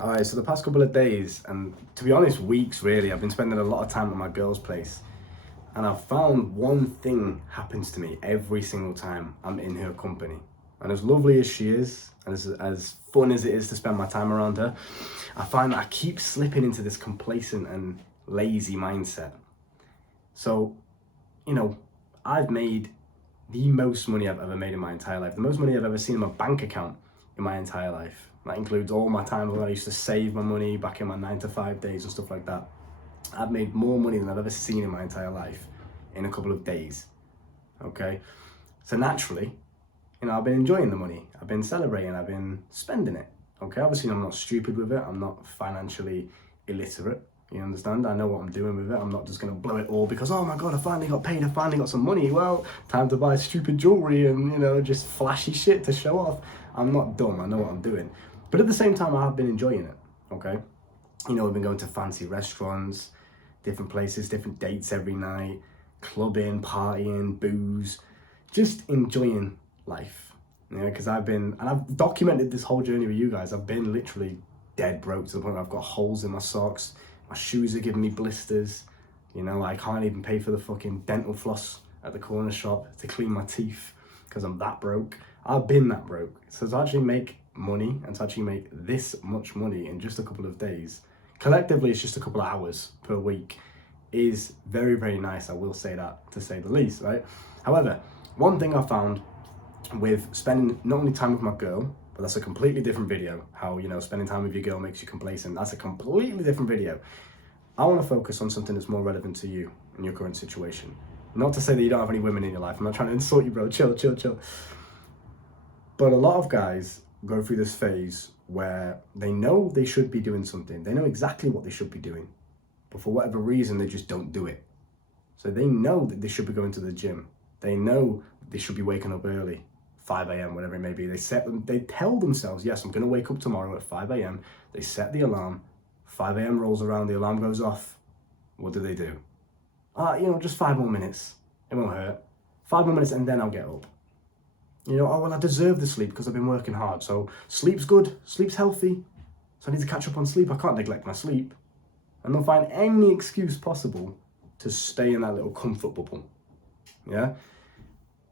All right, so the past couple of days, and to be honest, weeks really, I've been spending a lot of time at my girl's place. And I've found one thing happens to me every single time I'm in her company. And as lovely as she is, and as fun as it is to spend my time around her, I find that I keep slipping into this complacent and lazy mindset. So, you know, I've made the most money I've ever made in my entire life, the most money I've ever seen in my bank account in my entire life. That includes all my time when I used to save my money back in my 9 to 5 days and stuff like that. I've made more money than I've ever seen in my entire life in a couple of days. Okay, so naturally, I've been enjoying the money, I've been celebrating, I've been spending it. Okay, obviously I'm not stupid with it, I'm not financially illiterate. You understand? I know what I'm doing with it. I'm not just gonna blow it all because, oh my god, I finally got paid, I finally got some money. Well, time to buy stupid jewelry and just flashy shit to show off. I'm not dumb. I know what I'm doing. But at the same time, I have been enjoying it. Okay, we've been going to fancy restaurants, different places, different dates every night, clubbing, partying, booze, just enjoying life. Because I've documented this whole journey with you guys. I've been literally dead broke to the point where I've got holes in my socks, my shoes are giving me blisters. I can't even pay for the fucking dental floss at the corner shop to clean my teeth because I'm that broke. I've been that broke. So to actually make money and to actually make this much money in just a couple of days, collectively it's just a couple of hours per week, is very, very nice. I will say that, to say the least, right? However, one thing I found with spending not only time with my girl, but that's a completely different video. How, spending time with your girl makes you complacent. That's a completely different video. I want to focus on something that's more relevant to you in your current situation. Not to say that you don't have any women in your life. I'm not trying to insult you, bro. Chill, chill, chill. But a lot of guys go through this phase where they know they should be doing something. They know exactly what they should be doing. But for whatever reason, they just don't do it. So they know that they should be going to the gym. They know they should be waking up early, 5 a.m., whatever it may be. They tell themselves, yes, I'm going to wake up tomorrow at 5 a.m. They set the alarm. 5 a.m. rolls around, the alarm goes off. What do? Just 5 more minutes. It won't hurt. 5 more minutes and then I'll get up. Oh, well, I deserve the sleep because I've been working hard. So sleep's good, sleep's healthy. So I need to catch up on sleep. I can't neglect my sleep. And they'll find any excuse possible to stay in that little comfort bubble. Yeah?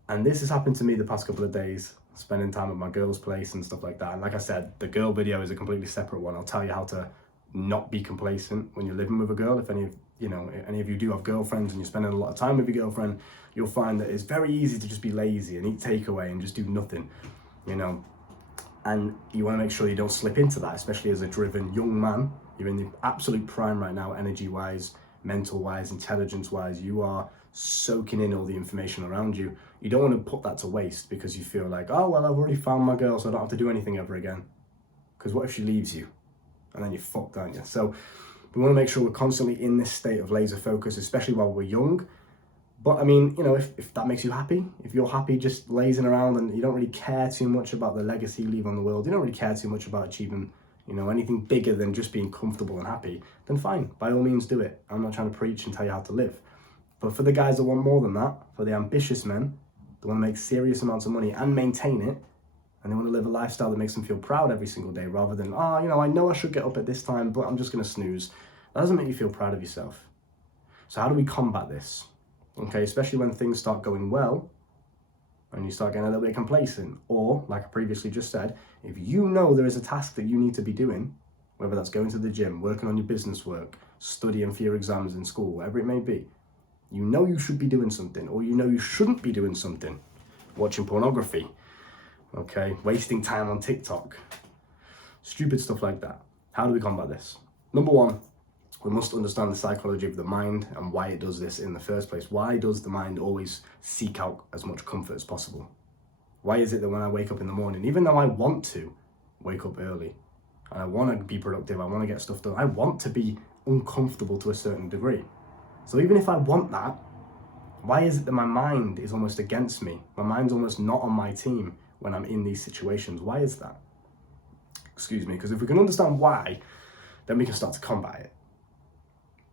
And this has happened to me the past couple of days, spending time at my girl's place and stuff like that. And like I said, the girl video is a completely separate one. I'll tell you how to not be complacent when you're living with a girl. If any of you do have girlfriends and you're spending a lot of time with your girlfriend, you'll find that it's very easy to just be lazy and eat takeaway and just do nothing, and you want to make sure you don't slip into that, especially as a driven young man. You're in the absolute prime right now, energy wise, mental wise, intelligence wise. You are soaking in all the information around you. You don't want to put that to waste because you feel like, oh well, I've already found my girl, so I don't have to do anything ever again. Because what if she leaves you? And then you're fucked, aren't you? So we want to make sure we're constantly in this state of laser focus, especially while we're young. But I mean, if that makes you happy, if you're happy just lazing around and you don't really care too much about the legacy you leave on the world, you don't really care too much about achieving, anything bigger than just being comfortable and happy, then fine, by all means do it. I'm not trying to preach and tell you how to live. But for the guys that want more than that, for the ambitious men, that want to make serious amounts of money and maintain it, and they want to live a lifestyle that makes them feel proud every single day, rather than, I know I should get up at this time, but I'm just going to snooze. That doesn't make you feel proud of yourself. So how do we combat this? Okay, especially when things start going well and you start getting a little bit complacent. Or, like I previously just said, if you know there is a task that you need to be doing, whether that's going to the gym, working on your business work, studying for your exams in school, whatever it may be, you know you should be doing something, or you know you shouldn't be doing something. Watching pornography, okay, wasting time on TikTok, stupid stuff like that. How do we combat this? Number one, we must understand the psychology of the mind and why it does this in the first place. Why does the mind always seek out as much comfort as possible? Why is it that when I wake up in the morning, even though I want to wake up early and I want to be productive, I want to get stuff done, I want to be uncomfortable to a certain degree. So even if I want that, why is it that my mind is almost against me? My mind's almost not on my team when I'm in these situations. Why is that? Excuse me, because if we can understand why, then we can start to combat it.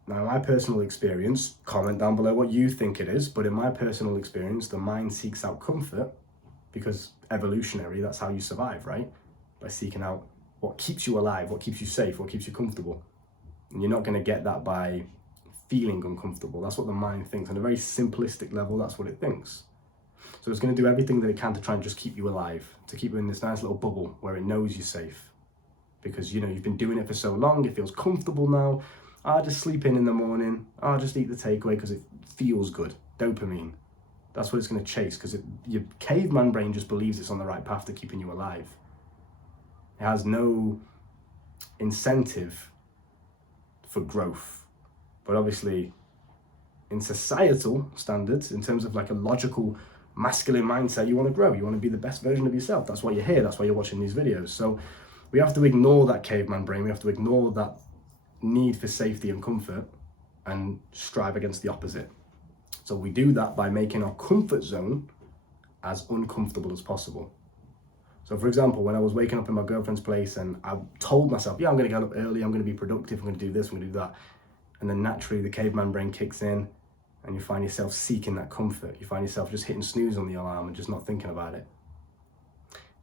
Now, in my personal experience, comment down below what you think it is, but in my personal experience, the mind seeks out comfort because evolutionary, that's how you survive, right? By seeking out what keeps you alive, what keeps you safe, what keeps you comfortable. And you're not going to get that by feeling uncomfortable. That's what the mind thinks. On a very simplistic level, that's what it thinks. So it's going to do everything that it can to try and just keep you alive, to keep you in this nice little bubble where it knows you're safe. Because, you know, you've been doing it for so long, it feels comfortable now. I'll just sleep in the morning. I'll just eat the takeaway because it feels good. Dopamine. That's what it's going to chase, because your caveman brain just believes it's on the right path to keeping you alive. It has no incentive for growth. But obviously, in societal standards, in terms of like a logical masculine mindset, you want to grow, you want to be the best version of yourself. That's why you're here, that's why you're watching these videos. So we have to ignore that caveman brain, we have to ignore that need for safety and comfort and strive against the opposite. So we do that by making our comfort zone as uncomfortable as possible. So for example, when I was waking up in my girlfriend's place and I told myself, yeah, I'm going to get up early, I'm going to be productive, I'm going to do this, I'm going to do that. And then naturally the caveman brain kicks in and you find yourself seeking that comfort. You find yourself just hitting snooze on the alarm and just not thinking about it.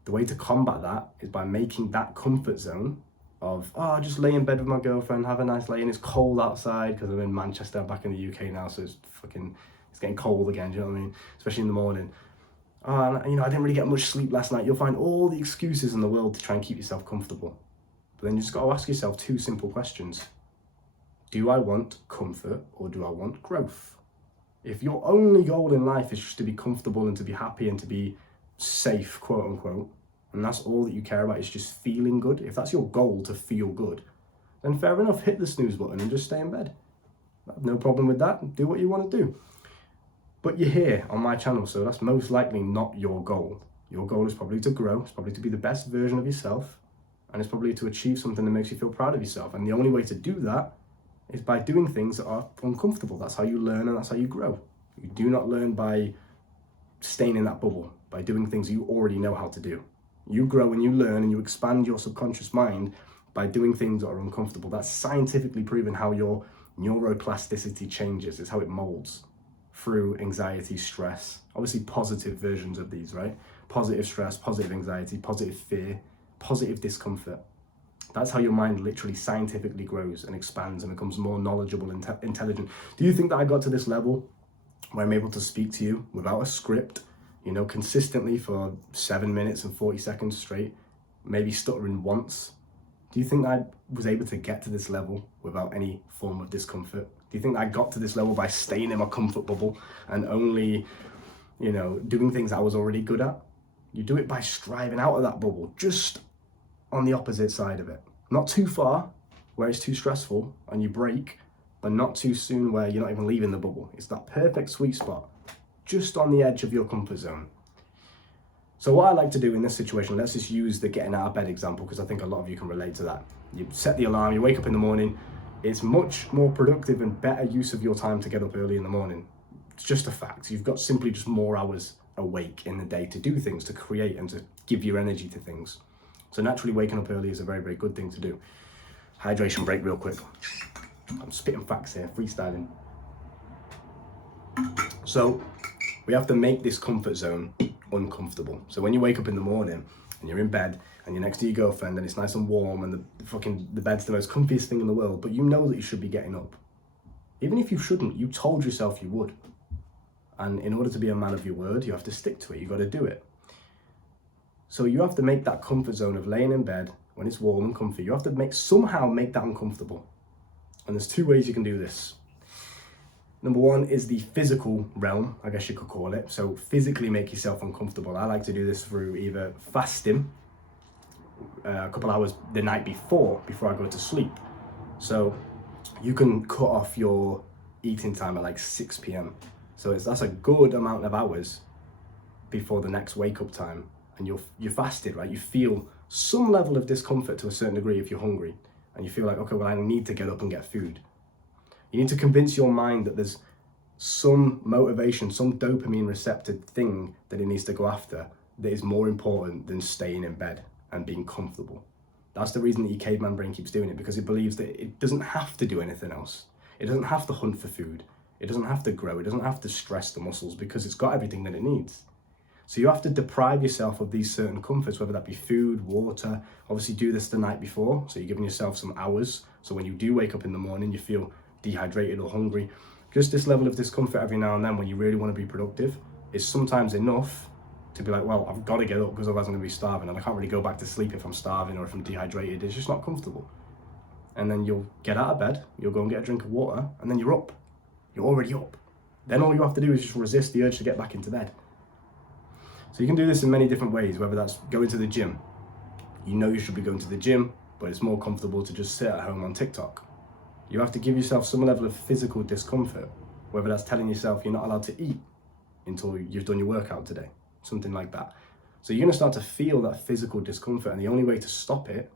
The way to combat that is by making that comfort zone of, oh, just lay in bed with my girlfriend, have a nice lay, and it's cold outside because I'm in Manchester, I'm back in the UK now, so it's getting cold again, do you know what I mean? Especially in the morning. Oh, and, you know, I didn't really get much sleep last night. You'll find all the excuses in the world to try and keep yourself comfortable. But then you just got to ask yourself two simple questions. Do I want comfort or do I want growth? If your only goal in life is just to be comfortable and to be happy and to be safe, quote unquote, and that's all that you care about is just feeling good, if that's your goal to feel good, then fair enough, hit the snooze button and just stay in bed. I have no problem with that. Do what you want to do. But you're here on my channel, so that's most likely not your goal. Your goal is probably to grow, it's probably to be the best version of yourself, and it's probably to achieve something that makes you feel proud of yourself. And the only way to do that is by doing things that are uncomfortable. That's how you learn and that's how you grow. You do not learn by staying in that bubble, by doing things you already know how to do. You grow and you learn and you expand your subconscious mind by doing things that are uncomfortable. That's scientifically proven how your neuroplasticity changes. It's how it molds through anxiety, stress, obviously positive versions of these, right? Positive stress, positive anxiety, positive fear, positive discomfort. That's how your mind literally scientifically grows and expands and becomes more knowledgeable and intelligent. Do you think that I got to this level where I'm able to speak to you without a script, you know, consistently for 7 minutes and 40 seconds straight, maybe stuttering once? Do you think I was able to get to this level without any form of discomfort? Do you think I got to this level by staying in my comfort bubble and only, you know, doing things I was already good at? You do it by striving out of that bubble, just on the opposite side of it. Not too far, where it's too stressful and you break, but not too soon where you're not even leaving the bubble. It's that perfect sweet spot, just on the edge of your comfort zone. So what I like to do in this situation, let's just use the getting out of bed example, because I think a lot of you can relate to that. You set the alarm, you wake up in the morning. It's much more productive and better use of your time to get up early in the morning. It's just a fact. You've got simply just more hours awake in the day to do things, to create and to give your energy to things. So naturally waking up early is a very, very good thing to do. Hydration break real quick. I'm spitting facts here, freestyling. So we have to make this comfort zone uncomfortable. So when you wake up in the morning and you're in bed and you're next to your girlfriend and it's nice and warm and the bed's the most comfiest thing in the world, but you know that you should be getting up. Even if you shouldn't, you told yourself you would. And in order to be a man of your word, you have to stick to it. You got to do it. So you have to make that comfort zone of laying in bed when it's warm and comfy. You have to somehow make that uncomfortable. And there's two ways you can do this. Number one is the physical realm, I guess you could call it. So physically make yourself uncomfortable. I like to do this through either fasting a couple hours the night before I go to sleep. So you can cut off your eating time at like 6 p.m. So that's a good amount of hours before the next wake up time. And you're fasted, right? You feel some level of discomfort to a certain degree if you're hungry. And you feel like, okay, well, I need to get up and get food. You need to convince your mind that there's some motivation, some dopamine receptor thing that it needs to go after that is more important than staying in bed and being comfortable. That's the reason that your caveman brain keeps doing it, because it believes that it doesn't have to do anything else. It doesn't have to hunt for food. It doesn't have to grow. It doesn't have to stress the muscles because it's got everything that it needs. So you have to deprive yourself of these certain comforts, whether that be food, water. Obviously do this the night before, so you're giving yourself some hours. So when you do wake up in the morning, you feel dehydrated or hungry. Just this level of discomfort every now and then when you really want to be productive is sometimes enough to be like, well, I've got to get up because otherwise I'm going to be starving, and I can't really go back to sleep if I'm starving or if I'm dehydrated. It's just not comfortable. And then you'll get out of bed, you'll go and get a drink of water, and then you're up. You're already up. Then all you have to do is just resist the urge to get back into bed. So you can do this in many different ways, whether that's going to the gym. You know you should be going to the gym, but it's more comfortable to just sit at home on TikTok. You have to give yourself some level of physical discomfort, whether that's telling yourself you're not allowed to eat until you've done your workout today, something like that. So you're going to start to feel that physical discomfort, and the only way to stop it,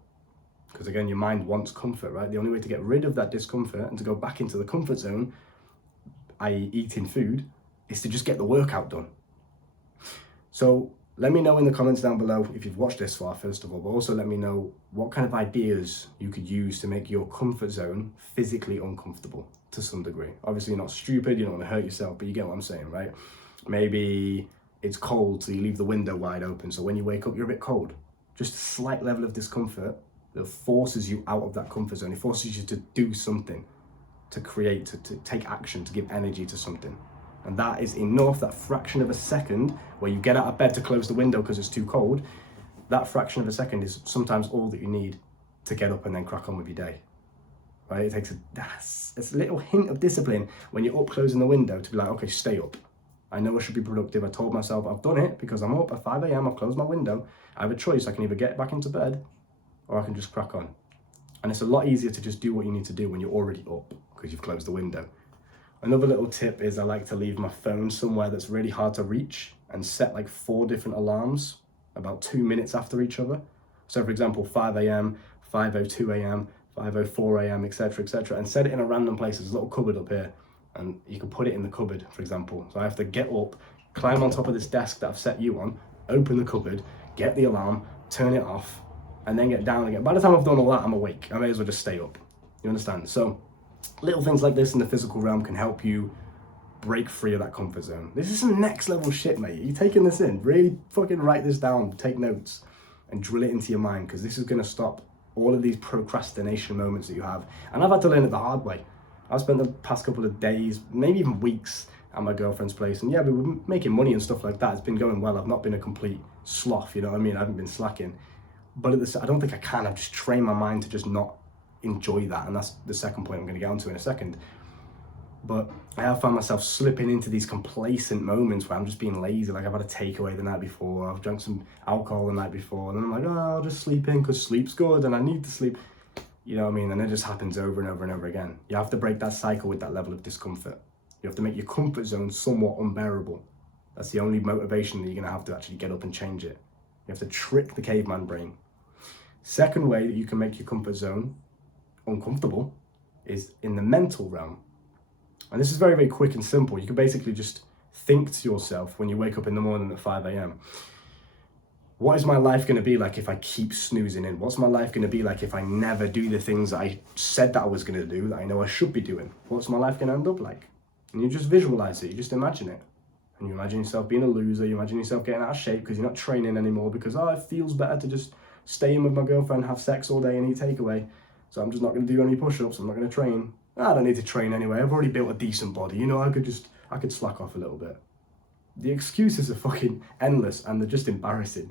because again, your mind wants comfort, right? The only way to get rid of that discomfort and to go back into the comfort zone, i.e. eating food, is to just get the workout done. So let me know in the comments down below if you've watched this far, first of all, but also let me know what kind of ideas you could use to make your comfort zone physically uncomfortable to some degree. Obviously you're not stupid, you don't want to hurt yourself, but you get what I'm saying, right? Maybe it's cold, so you leave the window wide open, so when you wake up, you're a bit cold. Just a slight level of discomfort that forces you out of that comfort zone. It forces you to do something, to create, to take action, to give energy to something. And that is enough, that fraction of a second where you get out of bed to close the window because it's too cold, that fraction of a second is sometimes all that you need to get up and then crack on with your day. Right? It takes a little hint of discipline when you're up closing the window to be like, okay, stay up. I know I should be productive. I told myself I've done it because I'm up at 5 a.m. I've closed my window. I have a choice. I can either get back into bed or I can just crack on. And it's a lot easier to just do what you need to do when you're already up because you've closed the window. Another little tip is I like to leave my phone somewhere that's really hard to reach and set like 4 different alarms about 2 minutes after each other. So for example, 5 a.m., 5:02 a.m., 5:04 a.m., etc., and set it in a random place. There's a little cupboard up here and you can put it in the cupboard, for example. So I have to get up, climb on top of this desk that I've set you on, open the cupboard, get the alarm, turn it off, and then get down again. By the time I've done all that, I'm awake. I may as well just stay up. You understand? So little things like this in the physical realm can help you break free of that comfort zone. This is some next level shit, mate. You taking this in? Really fucking write this down, take notes, and drill it into your mind, because this is going to stop all of these procrastination moments that you have. And I've had to learn it the hard way. I've spent the past couple of days, maybe even weeks, at my girlfriend's place, and yeah, we were making money and stuff like that. It's been going well. I've not been a complete sloth, you know what I mean? I haven't been slacking. But I don't think I can. I've just trained my mind to just not enjoy that, and that's the second point I'm going to get onto in a second. But I have found myself slipping into these complacent moments where I'm just being lazy. Like I've had a takeaway the night before, I've drank some alcohol the night before, and then I'm like, oh, I'll just sleep in because sleep's good and I need to sleep. You know what I mean? And it just happens over and over and over again. You have to break that cycle with that level of discomfort. You have to make your comfort zone somewhat unbearable. That's the only motivation that you're going to have to actually get up and change it. You have to trick the caveman brain. Second way that you can make your comfort zone uncomfortable is in the mental realm. And this is very, very quick and simple. You can basically just think to yourself when you wake up in the morning at 5 a.m. What is my life going to be like if I keep snoozing in? What's my life going to be like if I never do the things that I said that I was going to do, that I know I should be doing? What's my life going to end up like? And you just visualize it, you just imagine it. And you imagine yourself being a loser, you imagine yourself getting out of shape because you're not training anymore because, oh, it feels better to just stay in with my girlfriend, have sex all day and eat takeaway. So I'm just not going to do any push-ups, I'm not going to train. I don't need to train anyway, I've already built a decent body, you know, I could slack off a little bit. The excuses are fucking endless and they're just embarrassing.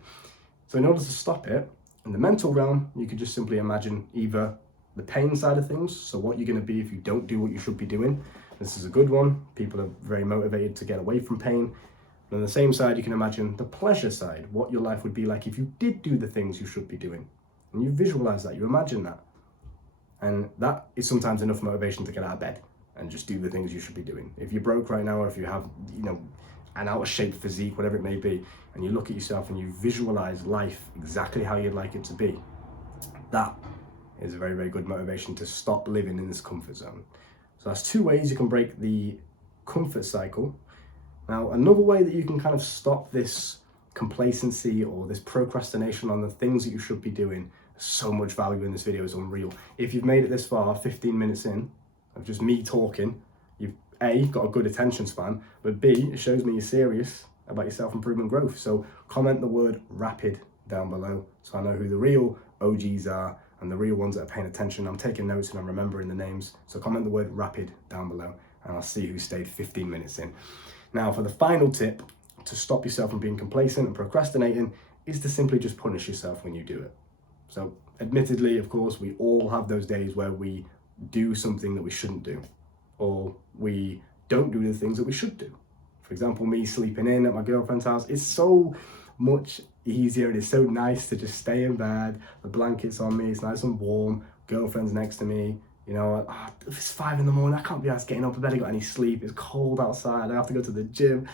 So in order to stop it, in the mental realm, you could just simply imagine either the pain side of things, so what you're going to be if you don't do what you should be doing. This is a good one. People are very motivated to get away from pain. And on the same side, you can imagine the pleasure side, what your life would be like if you did do the things you should be doing. And you visualize that, you imagine that. And that is sometimes enough motivation to get out of bed and just do the things you should be doing. If you're broke right now, or if you have, you know, an out of shape physique, whatever it may be, and you look at yourself and you visualize life exactly how you'd like it to be, that is a very, very good motivation to stop living in this comfort zone. So that's 2 ways you can break the comfort cycle. Now, another way that you can kind of stop this complacency or this procrastination on the things that you should be doing, so much value in this video, is unreal. If you've made it this far, 15 minutes in, of just me talking, you've A, got a good attention span, but B, it shows me you're serious about your self-improvement growth. So comment the word rapid down below so I know who the real OGs are and the real ones that are paying attention. I'm taking notes and I'm remembering the names. So comment the word rapid down below and I'll see who stayed 15 minutes in. Now for the final tip to stop yourself from being complacent and procrastinating is to simply just punish yourself when you do it. So admittedly, of course, we all have those days where we do something that we shouldn't do, or we don't do the things that we should do. For example, me sleeping in at my girlfriend's house, it's so much easier and it's so nice to just stay in bed, the blanket's on me, it's nice and warm, girlfriend's next to me, you know, if it's 5 a.m, I can't be asked getting up in bed, I got any sleep, it's cold outside, I have to go to the gym.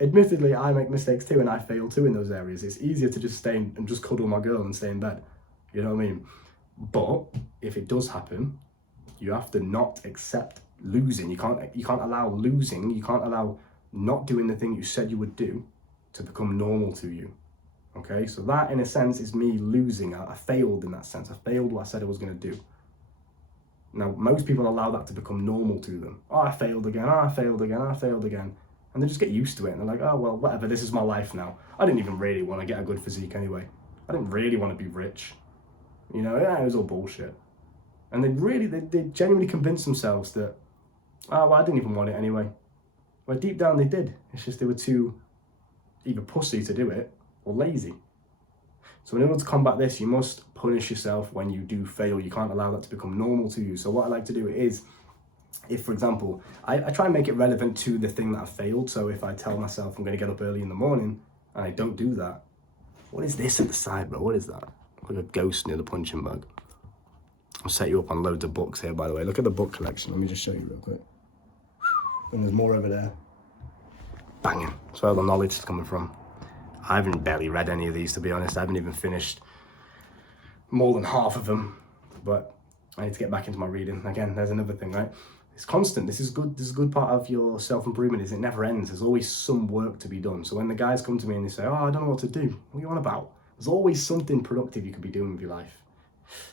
Admittedly, I make mistakes too and I fail too in those areas. It's easier to just stay and just cuddle my girl and stay in bed, you know what I mean? But if it does happen, you have to not accept losing. You can't allow losing, you can't allow not doing the thing you said you would do to become normal to you. Okay, so that in a sense is me losing. I failed in that sense. I failed what I said I was going to do. Now, most people allow that to become normal to them. Oh, I failed again, oh, I failed again, oh, I failed again. And they just get used to it and they're like, oh, well, whatever, this is my life now. I didn't even really want to get a good physique anyway. I didn't really want to be rich. You know, yeah, it was all bullshit. And they genuinely convinced themselves that, oh, well, I didn't even want it anyway. Well, deep down they did. It's just they were too either pussy to do it or lazy. So in order to combat this, you must punish yourself when you do fail. You can't allow that to become normal to you. So what I like to do is, if, for example, I try and make it relevant to the thing that I failed. So if I tell myself I'm going to get up early in the morning and I don't do that, what is this at the side, bro? What is that? Like a ghost near the punching bag. I'll set you up on loads of books here, by the way. Look at the book collection. Let me just show you real quick. And there's more over there. Banging. That's where all the knowledge is coming from. I haven't barely read any of these, to be honest. I haven't even finished more than half of them. But I need to get back into my reading. Again, there's another thing, right? It's constant. This is good. This is a good part of your self-improvement is it never ends. There's always some work to be done. So when the guys come to me and they say, oh, I don't know what to do. What are you on about? There's always something productive you could be doing with your life.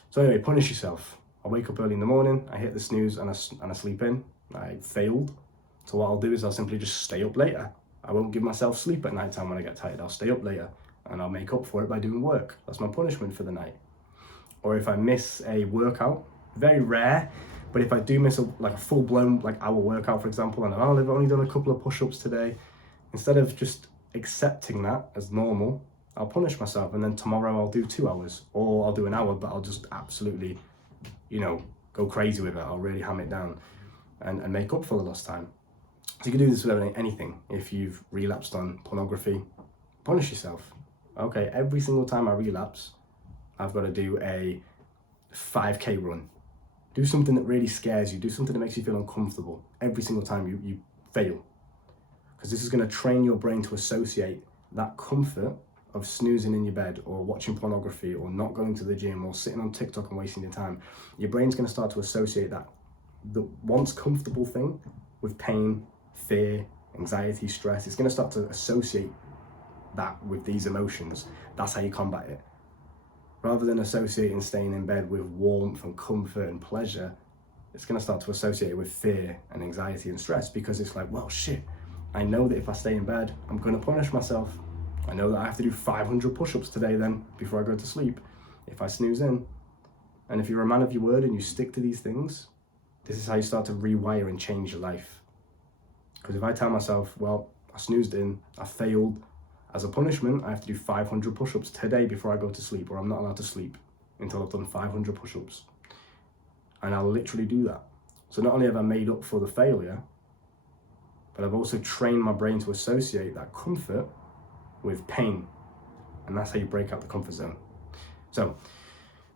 So anyway, punish yourself. I wake up early in the morning, I hit the snooze and I sleep in. I failed. So what I'll do is I'll simply just stay up later. I won't give myself sleep at night time when I get tired. I'll stay up later and I'll make up for it by doing work. That's my punishment for the night. Or if I miss a workout, very rare, but if I do miss a full-blown hour workout, for example, and I've only done a couple of push-ups today, instead of just accepting that as normal, I'll punish myself, and then tomorrow I'll do 2 hours, or I'll do an hour, but I'll just absolutely, go crazy with it. I'll really ham it down and make up for the lost time. So you can do this with anything. If you've relapsed on pornography, punish yourself. Okay, every single time I relapse, I've got to do a 5K run. Do something that really scares you. Do something that makes you feel uncomfortable every single time you fail. Because this is going to train your brain to associate that comfort of snoozing in your bed or watching pornography or not going to the gym or sitting on TikTok and wasting your time. Your brain's going to start to associate the once comfortable thing with pain, fear, anxiety, stress. It's going to start to associate that with these emotions. That's how you combat it. Rather than associating staying in bed with warmth and comfort and pleasure, it's going to start to associate it with fear and anxiety and stress, because it's like, well, shit, I know that if I stay in bed, I'm going to punish myself. I know that I have to do 500 push-ups today then before I go to sleep if I snooze in. And if you're a man of your word and you stick to these things, this is how you start to rewire and change your life. Because if I tell myself, well, I snoozed in, I failed, as a punishment, I have to do 500 push-ups today before I go to sleep, or I'm not allowed to sleep until I've done 500 push-ups. And I'll literally do that. So not only have I made up for the failure, but I've also trained my brain to associate that comfort with pain. And that's how you break out the comfort zone. So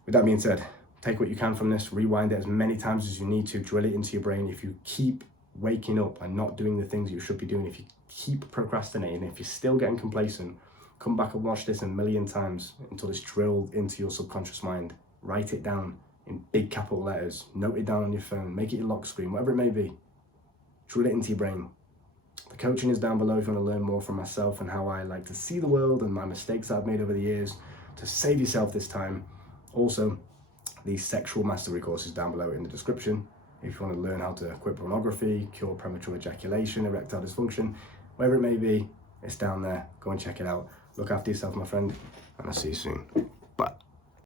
with that being said, take what you can from this, rewind it as many times as you need to, drill it into your brain. If you keep waking up and not doing the things you should be doing, if you keep procrastinating, if you're still getting complacent, come back and watch this a million times until it's drilled into your subconscious mind. Write it down in big capital letters, note it down on your phone, make it your lock screen, whatever it may be. Drill it into your brain. The coaching is down below if you want to learn more from myself and how I like to see the world and my mistakes I've made over the years to save yourself this time. Also, the sexual mastery course is down below in the description. If you want to learn how to quit pornography, cure premature ejaculation, erectile dysfunction, whatever it may be, It's down there. Go and check it out. Look after yourself, my friend, and I'll see you soon. Bye.